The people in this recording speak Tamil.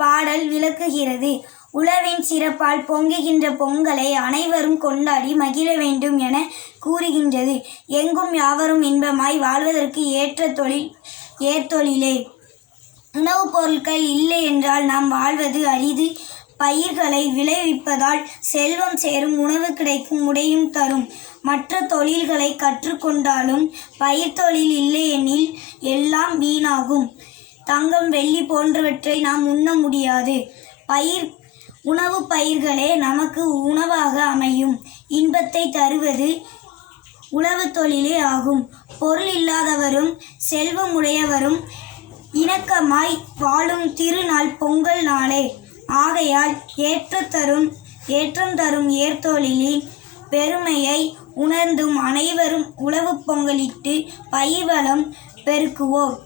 பாடல் விளக்குகிறது. உழவின் சிறப்பால் பொங்குகின்ற பொங்கலை அனைவரும் கொண்டாடி மகிழ வேண்டும் என கூறுகின்றது. எங்கும் யாவரும் இன்பமாய் வாழ்வதற்கு ஏற்ற தொழில் ஏற்தொழிலே. உணவுப் பொருட்கள் இல்லை என்றால் நாம் வாழ்வது அரிது. பயிர்களை விளைவிப்பதால் செல்வம் சேரும், உணவு கிடைக்கும், உடையும் தரும். மற்ற தொழில்களை கற்றுக்கொண்டாலும் பயிர் தொழில் இல்லையெனில் எல்லாம் வீணாகும். தங்கம், வெள்ளி போன்றவற்றை நாம் உண்ண முடியாது. உணவு பயிர்களே நமக்கு உணவாக அமையும். இன்பத்தை தருவது உழவு தொழிலே ஆகும். பொருள் இல்லாதவரும் செல்வமுடையவரும் இணக்கமாய் வாழும் திருநாள் பொங்கல் நாளே. ஆகையால் ஏற்றம் தரும் ஏற்தொழிலின் பெருமையை உணர்ந்தும் அனைவரும் உழவு பொங்கலிட்டு பயிர் வளம் பெருக்குவோம்.